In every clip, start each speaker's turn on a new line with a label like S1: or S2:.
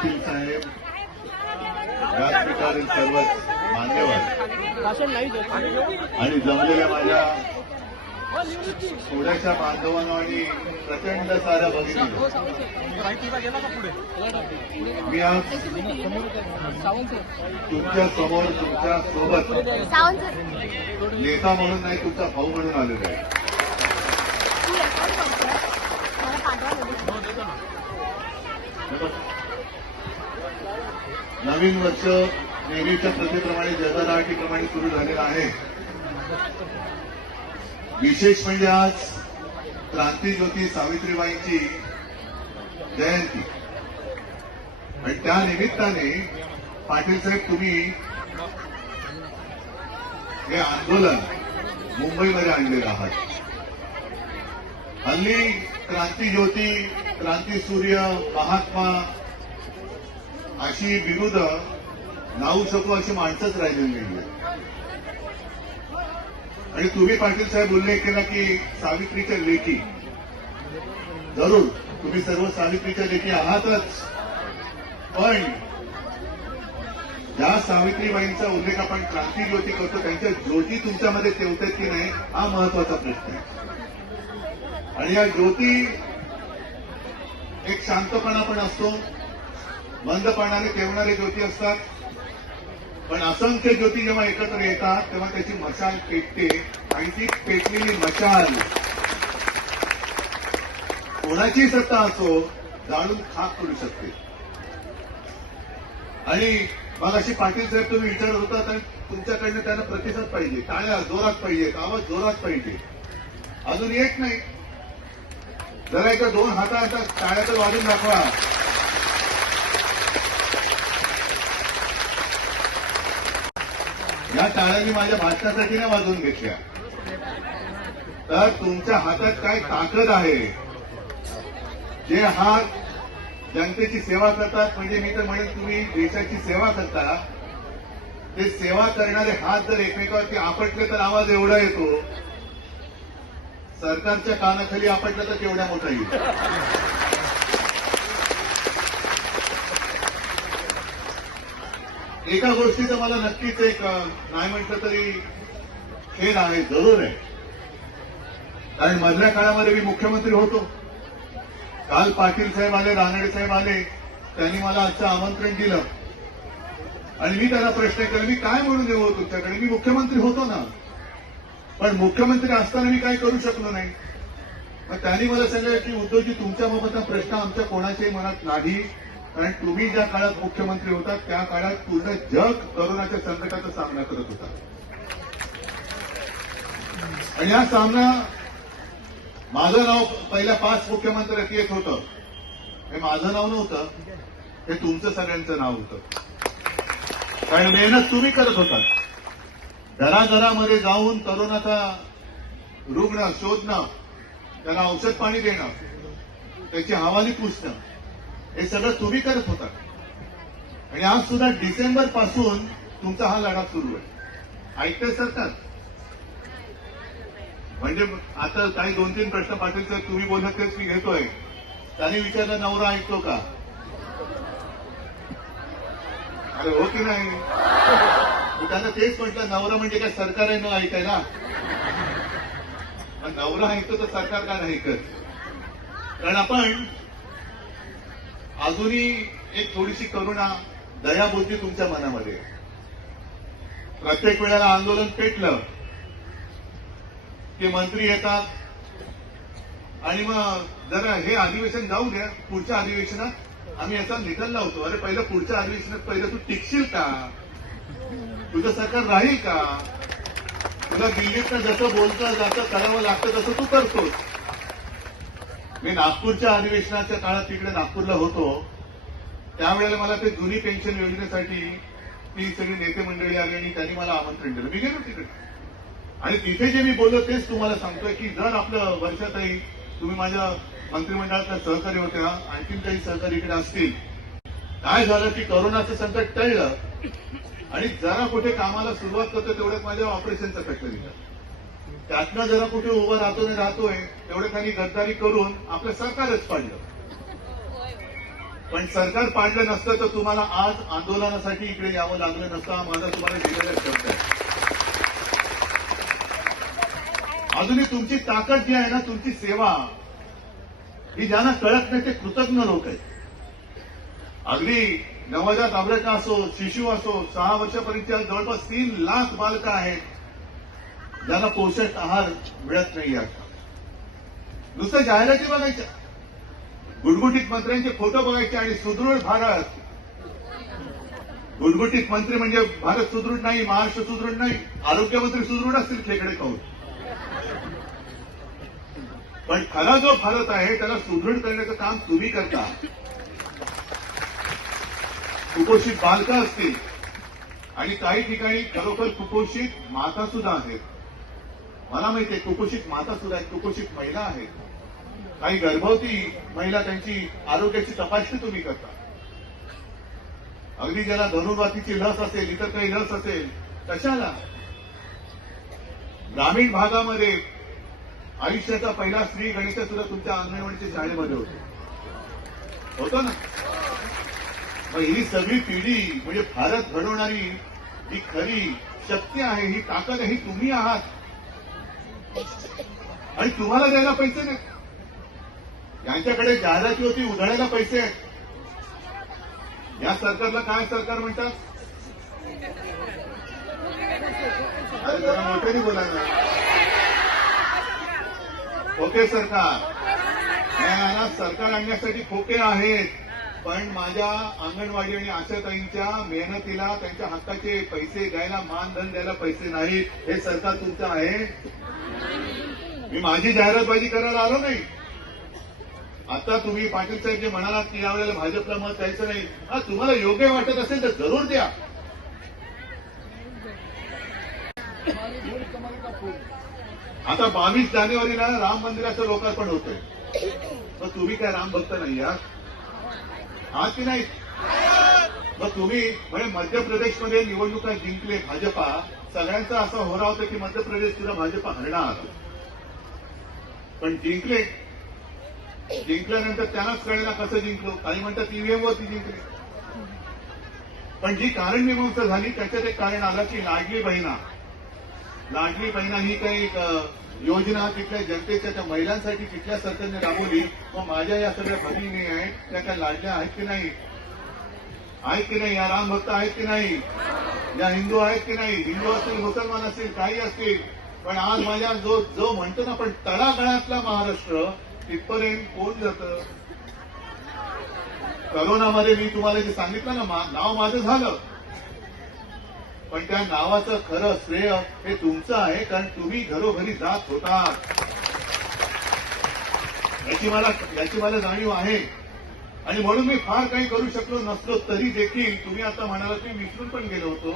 S1: पाटील साहेब व्यासपीठावरील सर्व मान्यवर आणि जमलेल्या माझ्या थोड्याशा बांधवांनो आणि प्रचंड साऱ्या बघितलं मी आज
S2: तुमच्यासमोर तुमच्यासोबत
S1: नेता म्हणून नाही तुमचा भाऊ म्हणून आलेलो आहे
S2: Thank you.
S1: नवीन वर्ष नेहमीच्या प्रथेप्रमाणे जगदाटीप्रमाणे सुरू झालेलं आहे. विशेष म्हणजे आज क्रांतीज्योती सावित्रीबाईंची जयंती. आणि त्या निमित्ताने पाटील साहेब तुम्ही हे आंदोलन मुंबईमध्ये आणलेलं आहात. हल्ली क्रांतीज्योती क्रांतीसूर्य महात्मा अशी विरुद्ध लावू शकू अशी माणसंच राहिलेली नाही आणि तुम्ही पाटील साहेब उल्लेख केला की सावित्रीच्या लेखी. जरूर तुम्ही सर्व सावित्रीच्या लेखी आहातच. पण ज्या सावित्रीबाईंचा उल्लेख आपण क्रांती ज्योती करतो त्यांच्या ज्योती तुमच्यामध्ये ठेवतात की नाही हा महत्त्वाचा प्रश्न आहे. आणि या ज्योती एक शांतपणा पण असतो मंदपणाने तेवणारे ज्योती असतात. पण असंख्य ज्योती जेव्हा एकत्र येतात तेव्हा त्याची मशाल पेटते. आणि ती पेटलेली मशाल. कोणाची सत्ता असो जाळून खाक करू शकते. आणि मग अशी पाटील साहेब तुम्ही विचारत होता आणि तुमच्याकडनं त्यांना प्रतिसाद पाहिजे. टाळ्या जोरात पाहिजे आवाज जोरात पाहिजे. अजून येत नाही. जरा एका दोन हाताच्या टाळ्या तर वाजून दाखवा. या टाळ्यांनी माझ्या भाषणासाठी नाही वाजवून घेतल्या. तर तुमच्या हातात काय ताकद आहे? जे हात जनतेची सेवा करतात म्हणजे मी तर म्हणेन तुम्ही देशाची सेवा करता. ते सेवा करणारे हात जर एकमेकावरती आपटले तर आवाज एवढा येतो. सरकारच्या कानाखाली आपटलं तर तेवढ्या मोठा येईल? एका गोष्टीचं मला नक्कीच एक नाही म्हटलं तरी खेळ आहे जरूर आहे. कारण मधल्या काळामध्ये मी मुख्यमंत्री होतो. काल पाटील साहेब आले रानडे साहेब आले त्यांनी मला आजचं आमंत्रण दिलं. आणि मी त्यांना प्रश्न केला मी काय म्हणून देऊ तुमच्याकडे? मी मुख्यमंत्री होतो ना. पण मुख्यमंत्री असताना मी काही करू शकलो नाही. मग त्यांनी मला सांगितलं की उद्धवजी तुमच्या बाबतचा प्रश्न आमच्या कोणाच्याही मनात नाही. कारण तुम्ही ज्या काळात मुख्यमंत्री होता त्या काळात पूर्ण जग करोनाच्या संकटाचा सामना करत होता. आणि हा सामना माझं नाव पहिल्या पाच मुख्यमंत्र्यात येत होतं. हे माझं नाव नव्हतं हे तुमचं सगळ्यांचं नाव होतं. कारण मेहनत तुम्ही करत होता घराघरामध्ये जाऊन करोनाचा रुग्ण शोधणं त्याला औषध पाणी देणं त्याची हवाली पुसणं हे सगळं तुम्ही करत होता. आणि आज सुद्धा डिसेंबरपासून तुमचा हा लढा सुरू आहे. ऐकते सरकार म्हणजे आता काही दोन तीन प्रश्न पाटील सर तुम्ही बोलत तेच मी घेतोय. त्यांनी विचारलं नवरा ऐकतो का? अरे हो की नाही? त्यांना तेच म्हटलं नवरा म्हणजे काय सरकार आहे न ऐकायला मग नवरा ऐकतो तर सरकार का नाही ऐकत? कारण आपण अजूनही एक थोडीशी करुणा दयाबुद्धी तुमच्या मनामध्ये. प्रत्येक वेळेला आंदोलन पेटलं की मंत्री येतात. आणि मग जरा हे अधिवेशन जाऊ द्या पुढच्या अधिवेशनात आम्ही याचा निकाल लावतो. अरे पहिलं पुढच्या अधिवेशनात पहिलं तू टिकशील का? तुझं सरकार राहील का? तुला दिल्लीतनं जसं बोलतं जातं करावं लागतं तसं तू करतोस. मी नागपूरच्या अधिवेशनाच्या काळात तिकडे नागपूरला होतो. त्यावेळेला मला ते जुनी पेन्शन योजनेसाठी ती सगळी नेते मंडळी आली आणि त्यांनी मला आमंत्रण दिलं. मी गेलो तिकडे. आणि तिथे जे मी बोललो तेच तुम्हाला सांगतोय की जर आपलं वर्षातही तुम्ही माझ्या मंत्रिमंडळातल्या सहकारी होत्या आणखीन काही सहकारी इकडे असतील. काय झालं की करोनाचं संकट टळलं आणि जरा कुठे कामाला सुरुवात करतो तेवढ्यात माझ्या ऑपरेशनचा खटला दिला त्यातनं जरा कुठे उभं राहतो नाही राहतोय तेवढ्या त्यांनी गद्दारी करून आपलं सरकारच पाडलं. पण सरकार पाडलं नसतं तर तुम्हाला आज आंदोलनासाठी इकडे यावं लागलं नसतं. हा माझा तुम्हाला दिलेला शब्द आहे. अजूनही तुमची ताकद जी आहे ना तुमची सेवा ही ज्यांना कळत नाही ते कृतज्ञ लोक आहेत. अगदी नवजात अभ्रका असो शिशु असो सहा वर्षापर्यंत जवळपास तीन लाख बालकं आहेत. ज्यांना पोषक आहार मिळत नाही आता नुसतं जाहिराती बघायच्या. गुटगुटीत मंत्र्यांचे फोटो बघायचे आणि सुदृढ भारत. गुटगुटीत मंत्री म्हणजे भारत सुदृढ नाही महाराष्ट्र सुदृढ नाही आरोग्यमंत्री सुदृढ असतील खेकडे खाऊन पण खरा जो भारत आहे त्याला सुदृढ करण्याचं काम तुम्ही करता. कुपोषित बालकं असतील. आणि काही ठिकाणी खरोखर कुपोषित माता सुद्धा आहेत. मला माहिती आहे कुपोषित माता सुद्धा आहेत कुपोषित महिला आहेत. काही गर्भवती महिला त्यांची आरोग्याची तपासणी तुम्ही करता. अगदी ज्याला धनुर्वातीची लस असेल इतर काही लस असेल कशाला? ग्रामीण भागामध्ये आयुष्याचा पहिला स्त्री गणित सुद्धा तुमच्या अंगणवाडीच्या शाळेमध्ये होतो. होतो ना? मग ही सगळी पिढी म्हणजे भारत घडवणारी ही खरी शक्ती आहे ही ताकद ही तुम्ही आहात. आणि तुम्हाला द्यायला पैसे नाही. यांच्याकडे जाहिराती होती उधळायला पैसे आहेत. या सरकारला काय सरकार म्हणतात? अरे जरा मोठ्याने बोला ना. खोके सरकार. सरकार आणण्यासाठी खोके आहेत. पण माझ्या अंगणवाडी आणि आशाताईंच्या मेहनतीला त्यांच्या हक्काचे पैसे द्यायला मानधन द्यायला पैसे नाहीत. हे सरकार तुमचं आहे. मी माझी जाहिरातबाजी करायला आलो नाही. आता तुम्ही पाटील साहेब जे म्हणालात की यावेळेला भाजपला मत द्यायचं नाही. हा तुम्हाला योग्य वाटत असेल तर जरूर द्या. आता बावीस जानेवारीला राम मंदिराचं लोकार्पण होतंय. मग तुम्ही काय राम भक्त नाही आहात आहात की नाही? मग तुम्ही म्हणजे मध्य प्रदेशमध्ये निवडणुका जिंकले भाजपा सगळ्यांचा असा होरा होता की मध्य प्रदेश तिला भाजपा हरणार. पण जिंकले. जिंकल्यानंतर त्यांनाच कळेना कसं जिंकलो. काही म्हणतात ईव्हीएम वरती जिंकले. पण जी कारण मीमांसा झाली त्याच्यात एक कारण आलं की लाडली बहिणा. लाडली बहिणा ही काही योजना तिथल्या जनतेच्या त्या महिलांसाठी तिथल्या सरकारने राबवली. मग माझ्या या सगळ्या भगिनी आहेत. त्या काय लाडल्या आहेत की नाही? आहेत की नाही? या राम भक्त आहेत की नाही? या हिंदू आहेत की नाही? हिंदू असतील मुसलमान असतील काही असतील. पण आज माझ्या जो जो म्हणतो ना पण तळागाळातला महाराष्ट्र तिथपर्यंत कोण जातं? करोनामध्ये मी तुम्हाला जे सांगितलं ना नाव माझं झालं. पण त्या नावाचं खरं श्रेय हे तुमचं आहे कारण तुम्ही घरोघरी जात होता याची मला याची मला जाणीव आहे. आणि म्हणून मी फार काही करू शकलो नसलो तरी देखील तुम्ही आता म्हणाला की विसरून पण गेलो होतो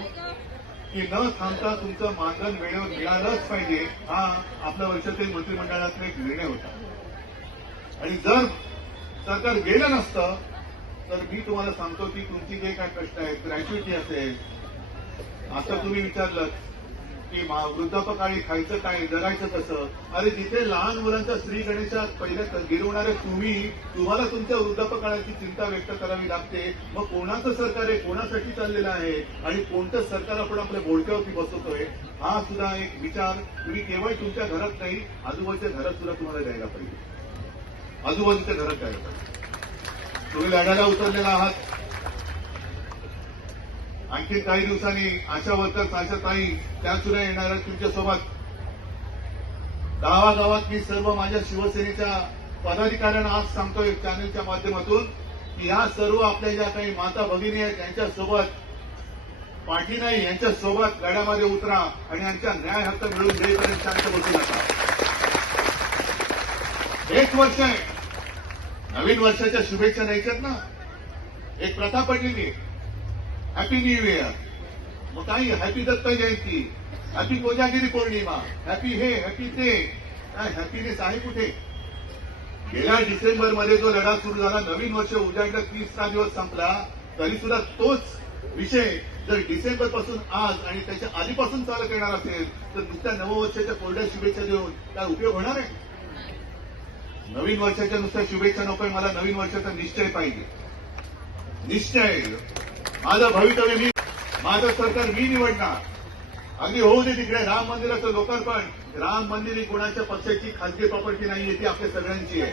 S1: की न थांबता तुमचं मानधन वेळेवर मिळालंच पाहिजे हा आपल्या वर्षातील मंत्रिमंडळातला एक निर्णय होता. आणि जर सरकार गेलं नसतं तर मी तुम्हाला सांगतो की तुमची जे काय कष्ट आहेत ग्रॅच्युटी असेल आता तुम्ही विचारलं की वृद्धापकाळी खायचं काय जगायचं कसं? अरे जिथे लहान मुलांच्या श्री गणेशात पहिल्या गिरवणारे तुम्ही तुम्हाला तुमच्या वृद्धापकाळाची चिंता व्यक्त करावी लागते. मग कोणाचं सरकार आहे? कोणासाठी चाललेलं आहे? आणि कोणतं सरकार आपण आपल्या बोडक्यावरती बसवतोय? हा सुद्धा एक विचार. तुम्ही केवळ तुमच्या घरात नाही आजूबाजूच्या घरात सुद्धा तुम्हाला द्यायला पाहिजे. आजूबाजूच्या घरात द्यायला पाहिजे. तुम्ही लढायला उतरलेला आहात. आणखी काही दिवसांनी आशा वर्कर्स आशा ताई त्या सुद्धा येणार आहेत तुमच्यासोबत गावागावात मी सर्व माझ्या शिवसेनेच्या पदाधिकाऱ्यांना आज सांगतोय चॅनलच्या माध्यमातून की ह्या सर्व आपल्या ज्या काही माता भगिनी आहेत त्यांच्यासोबत पाठी नाही यांच्या सोबत गड्यामध्ये उतरा आणि यांच्या न्याय हक्क मिळून देईपर्यंत शांत बसू नका. एक वर्ष आहे. नवीन वर्षाच्या शुभेच्छा द्यायच्यात ना? एक प्रथा पडलेली आहे. हॅपी न्यू इयर मग काही happy Datta Jayanti happy Kojagiri Purnima happy हे हॅपी ते काय हॅपीनेस आहे कुठे गेल्या डिसेंबरमध्ये जो लढा सुरू झाला नवीन वर्ष उजाडलं तीसचा दिवस संपला तरी सुद्धा तोच विषय जर डिसेंबरपासून आज आणि त्याच्या आधीपासून चालत येणार असेल तर नुसत्या नववर्षाच्या कोरड्या शुभेच्छा देऊन काय उपयोग होणार आहे? नवीन वर्षाच्या नुसत्या शुभेच्छा नको मला नवीन वर्षाचा निश्चय पाहिजे. निश्चय. माझं भवितव्य मी माझं सरकार मी निवडणार. अगदी होऊ दे तिकडे राम मंदिराचं लोकार्पण. राम मंदिर ही कोणाच्या पक्षाची खासगी प्रॉपर्टी नाहीये ती आपल्या सगळ्यांची आहे.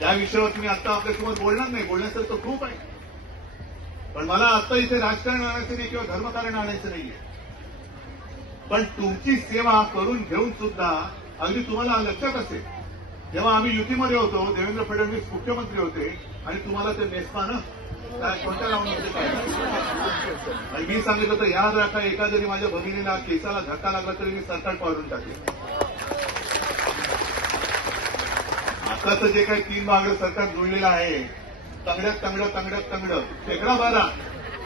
S1: त्या विषयावर तुम्ही आता आपल्यासमोर बोलणार नाही. बोलण्यासारखं खूप आहे. पण मला आता इथे राजकारण आणायचं नाही किंवा धर्मकारण आणायचं नाहीये. पण तुमची सेवा करून घेऊन सुद्धा अगदी तुम्हाला लक्षात असेल. जेव्हा आम्ही युतीमध्ये होतो देवेंद्र फडणवीस मुख्यमंत्री होते आणि तुम्हाला ते नेसपानं काय कोणत्या लावून मी सांगितलं तर याद राखा एका जरी माझ्या भगिनीला केसाला धक्का लागला तरी मी सरकार पाडून टाकेल आताचं जे काही तीन भाग सरकार जुळलेलं आहे तंगड्यात तंगडं तंगड्यात तंगडं शेकडा बारा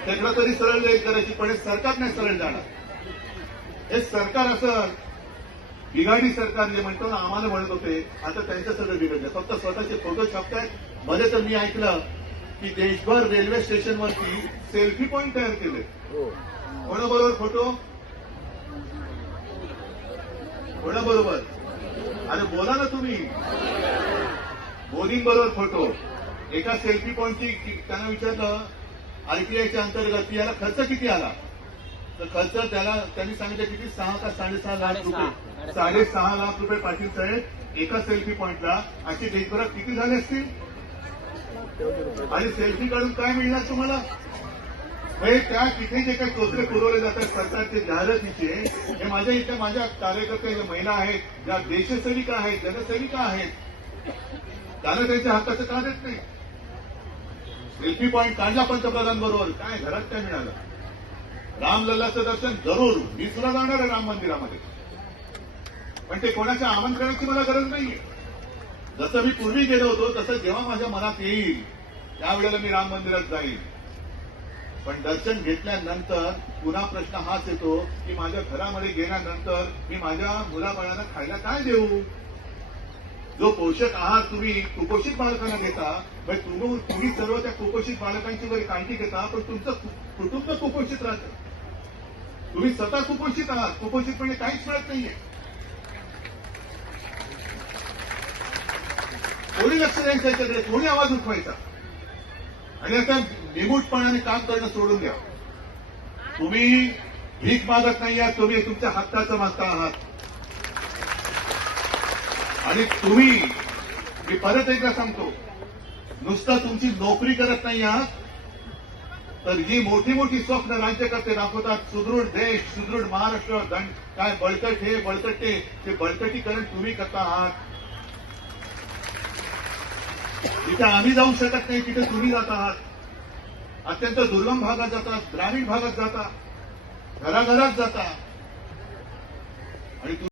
S1: शेकडा तरी सरळ जाईल करायची पण हे सरकार नाही सरळ जाणार. हे सरकार असं बिघाडी सरकार जे म्हणतो ना आम्हाला म्हणत होते आता त्यांचं सगळं बिघडलं. फक्त स्वतःचे फोटो छापतायत. मध्ये तर मी ऐकलं की देशभर रेल्वे स्टेशनवरती सेल्फी पॉईंट तयार केले. कोणाबरोबर फोटो कोणाबरोबर? अरे बोला ना तुम्ही. मोदींबरोबर फोटो एका सेल्फी पॉईंटची त्यांना विचारलं आरटीआयच्या अंतर्गत याला खर्च किती आला? तर खर्च त्याला त्यांनी सांगितलं किती? सहा का साडेसहा लाख रुपये. साडेसहा. लाख रुपये पाटील साहेब एका सेल्फी पॉईंटला अशी देशभरात किती झाले असतील? आणि सेल्फी काढून काय मिळणार तुम्हाला? हे त्या तिथे जे काही टोचरे पुरवले जातात सरकारचे जाहिरातीचे हे माझ्या इथे माझ्या कार्यकर्ते ज्या महिला आहेत ज्या देशसेविका आहेत जनसेविका आहेत. त्यांना त्यांच्या हक्काचं का देत नाही? सेल्फी पॉईंट काढला पंतप्रधान बरोबर काय घरात काय मिळालं? रामलल्लाचं दर्शन जरूर. मी सुद्धा जाणार आहे राम मंदिरामध्ये. पण ते कोणाच्या आमंत्रणाची मला गरज नाहीये. जसं मी पूर्वी गेलो होतो तसं जेव्हा माझ्या मनात येईल त्यावेळेला मी राम मंदिरात जाईल. पण दर्शन घेतल्यानंतर पुन्हा प्रश्न हाच येतो की माझ्या घरामध्ये गेल्यानंतर मी माझ्या मुलाबाळांना खायला काय देऊ? जो पोषक आहार तुम्ही कुपोषित बालकांना देता मग तुम्ही तुम्ही सर्व त्या कुपोषित बालकांची वगैरे काळजी घेता पण तुमचं कुटुंब कुपोषित राहतं. तुम्ही स्वतः कुपोषित आहात कुपोषित म्हणजे काहीच मिळत नाहीये. कोणी लक्ष द्यायचं याच्याकडे कोणी आवाज उठवायचा? आणि आता निमूटपणाने काम करणं सोडून द्या. तुम्ही भीक मागत नाही आहात तुम्ही तुमच्या हक्काचं मागता आहात. आणि तुम्ही मी परत एकदा सांगतो नुसतं तुमची नोकरी करत नाही आहात तर ही मोठी मोठी स्वप्न राज्यकर्ते दाखवतात सुदृढ देश सुदृढ महाराष्ट्र काय बळकट हे बळकट ते बळकटीकरण तुम्ही करता आहात. तिथे आम्ही जाऊ शकत नाही तिथे तुम्ही जात आहात. अत्यंत दुर्गम भागात जातात ग्रामीण भागात जाता घराघरात जाता आणि